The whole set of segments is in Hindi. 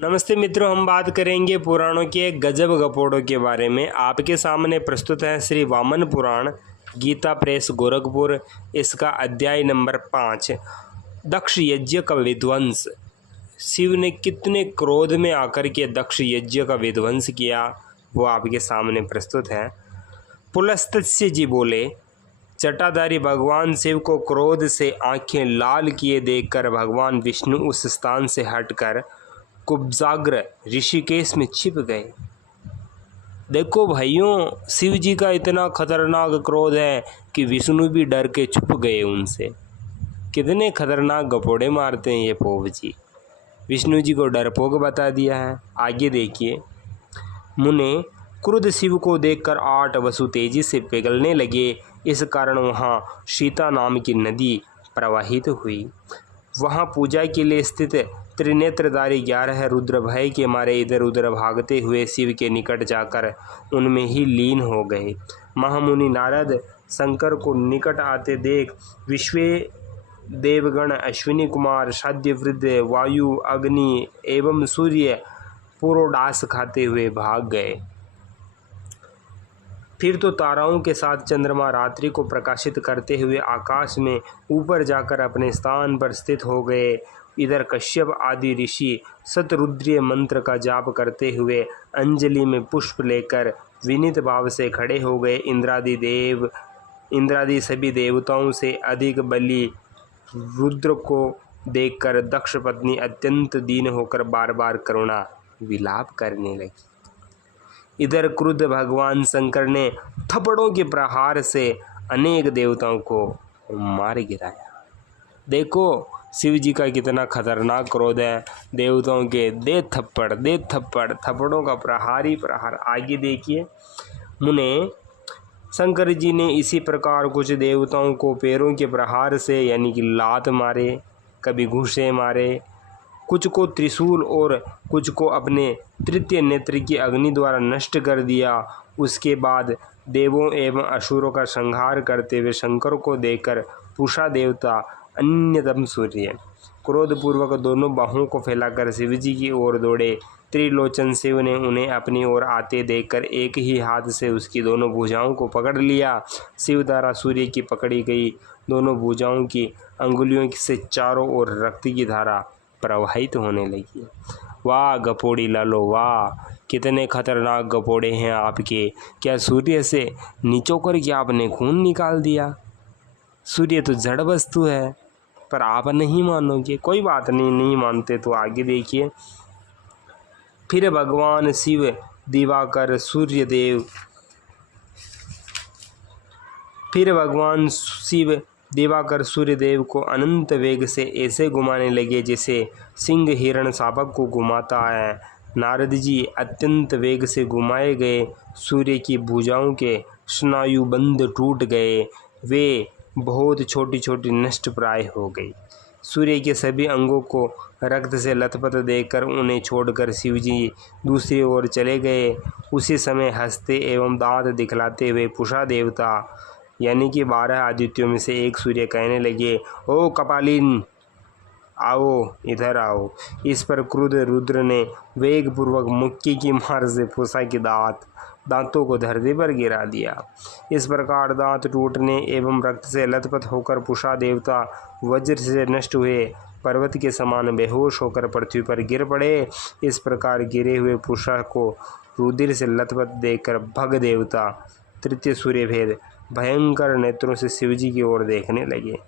नमस्ते मित्रों, हम बात करेंगे पुराणों के गजब गपोड़ों के बारे में। आपके सामने प्रस्तुत है श्री वामन पुराण, गीता प्रेस गोरखपुर। इसका अध्याय नंबर 5, दक्ष यज्ञ का विध्वंस। शिव ने कितने क्रोध में आकर के दक्ष यज्ञ का विध्वंस किया, वो आपके सामने प्रस्तुत है। पुलस्त्य जी बोले, जटाधारी भगवान शिव को क्रोध से आंखें लाल किए देखकर भगवान विष्णु उस स्थान से हटकर कुब्जाग्र ऋषिकेश में छिप गए। देखो भाइयों, शिव जी का इतना खतरनाक क्रोध है कि विष्णु भी डर के छुप गए उनसे। कितने खतरनाक गपोड़े मारते हैं ये पोप जी। विष्णु जी को डरपोक बता दिया है। आगे देखिए, मुने क्रुद्ध शिव को देखकर 8 वसु तेजी से पिघलने लगे। इस कारण वहाँ सीता नाम की नदी प्रवाहित हुई। वहाँ पूजा के लिए स्थित त्रिनेत्रधारी 11 रुद्र भय के मारे इधर उधर भागते हुए शिव के निकट जाकर उनमें ही लीन हो गए। महामुनि नारद शंकर को निकट आते देख विश्व देवगण, अश्विनी कुमार, साध्य वृद्ध, वायु, अग्नि एवं सूर्य पुरोडास खाते हुए भाग गए। फिर तो ताराओं के साथ चंद्रमा रात्रि को प्रकाशित करते हुए आकाश में ऊपर जाकर अपने स्थान पर स्थित हो गए। इधर कश्यप आदि ऋषि शतरुद्रीय मंत्र का जाप करते हुए अंजलि में पुष्प लेकर विनीत भाव से खड़े हो गए। इंद्रादि सभी देवताओं से अधिक बलि रुद्र को देखकर दक्ष पत्नी अत्यंत दीन होकर बार बार करुणा विलाप करने लगी। इधर क्रुद्ध भगवान शंकर ने थप्पड़ों के प्रहार से अनेक देवताओं को मार गिराया। देखो शिव जी का कितना खतरनाक क्रोध है। देवताओं के दे थप्पड़, थप्पड़ों का प्रहार ही प्रहार। आगे देखिए, मुने शंकर जी ने इसी प्रकार कुछ देवताओं को पैरों के प्रहार से यानी कि लात मारे, कभी घूंसे मारे, कुछ को त्रिशूल और कुछ को अपने तृतीय नेत्र की अग्नि द्वारा नष्ट कर दिया। उसके बाद देवों एवं असुरों का संहार करते हुए शंकर को देखकर पूषा देवता अन्यतम सूर्य क्रोधपूर्वक दोनों बाहों को फैलाकर शिव जी की ओर दौड़े। त्रिलोचन शिव ने उन्हें अपनी ओर आते देखकर एक ही हाथ से उसकी दोनों भुजाओं को पकड़ लिया। शिव द्वारा सूर्य की पकड़ी गई दोनों भुजाओं की अंगुलियों से चारों ओर रक्त की धारा प्रवाहित होने लगी। वाह गपोड़ी लालो वाह, कितने खतरनाक गपोड़े हैं आपके। क्या सूर्य से नीचो करके आपने खून निकाल दिया? सूर्य तो जड़ वस्तु है, पर आप नहीं मानोगे। कोई बात नहीं, नहीं मानते तो आगे देखिए। फिर भगवान शिव दिवाकर सूर्यदेव को अनंत वेग से ऐसे घुमाने लगे जैसे सिंह हिरण शावक को घुमाता है। नारद जी अत्यंत वेग से घुमाए गए सूर्य की भुजाओं के स्नायु बंध टूट गए। वे बहुत छोटी छोटी नष्ट प्राय हो गई। सूर्य के सभी अंगों को रक्त से लथपथ देखकर उन्हें छोड़कर शिवजी दूसरी ओर चले गए। उसी समय हंसते एवं दांत दिखलाते हुए पूषा देवता यानी कि 12 आदित्यों में से एक सूर्य कहने लगे, ओ कपालिन आओ, इधर आओ। इस पर क्रुद्ध रुद्र ने वेग पूर्वक मुक्की की मार से पूषा के दांतों को धरती पर गिरा दिया। इस प्रकार दांत टूटने एवं रक्त से लथपथ होकर पूषा देवता वज्र से नष्ट हुए पर्वत के समान बेहोश होकर पृथ्वी पर गिर पड़े। इस प्रकार गिरे हुए पूषा को रुधिर से लथपथ देखकर भग देवता तृतीय सूर्य भेद भयंकर नेत्रों से शिवजी की ओर देखने लगे।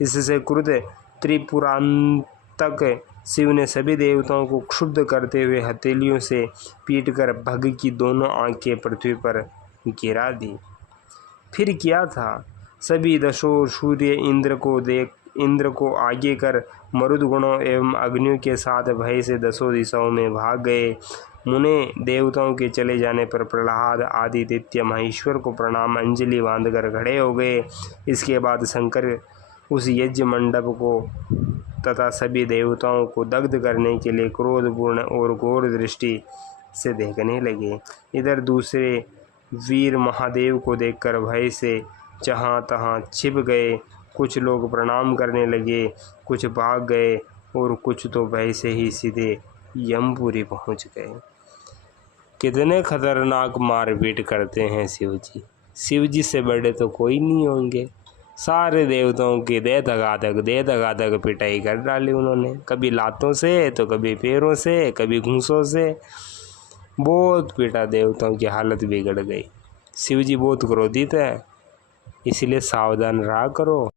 इससे क्रुद्ध त्रिपुरांतक शिव ने सभी देवताओं को क्षुब्ध करते हुए हथेलियों से पीटकर भग की दोनों आंखें पृथ्वी पर गिरा दी। फिर क्या था, सभी दशों सूर्य इंद्र को आगे कर मरुद गुणों एवं अग्नियों के साथ भय से दसों दिशाओं में भाग गए। मुने देवताओं के चले जाने पर प्रहलाद आदि दैत्य महेश्वर को प्रणाम अंजलि बांधकर खड़े हो गए। इसके बाद शंकर उस यज्ञ मंडप को तथा सभी देवताओं को दग्ध करने के लिए क्रोधपूर्ण और घोर दृष्टि से देखने लगे। इधर दूसरे वीर महादेव को देखकर भय से जहाँ तहाँ छिप गए। कुछ लोग प्रणाम करने लगे, कुछ भाग गए और कुछ तो भय से ही सीधे यमपुरी पहुंच गए। कितने खतरनाक मारपीट करते हैं शिव जी। शिव जी से बड़े तो कोई नहीं होंगे। सारे देवताओं की दे धगाधक पिटाई कर डाली उन्होंने, कभी लातों से तो कभी पैरों से, कभी घूंसों से। बहुत पीटा, देवताओं की हालत बिगड़ गई। शिव जी बहुत क्रोधित है, इसलिए सावधान रहा करो।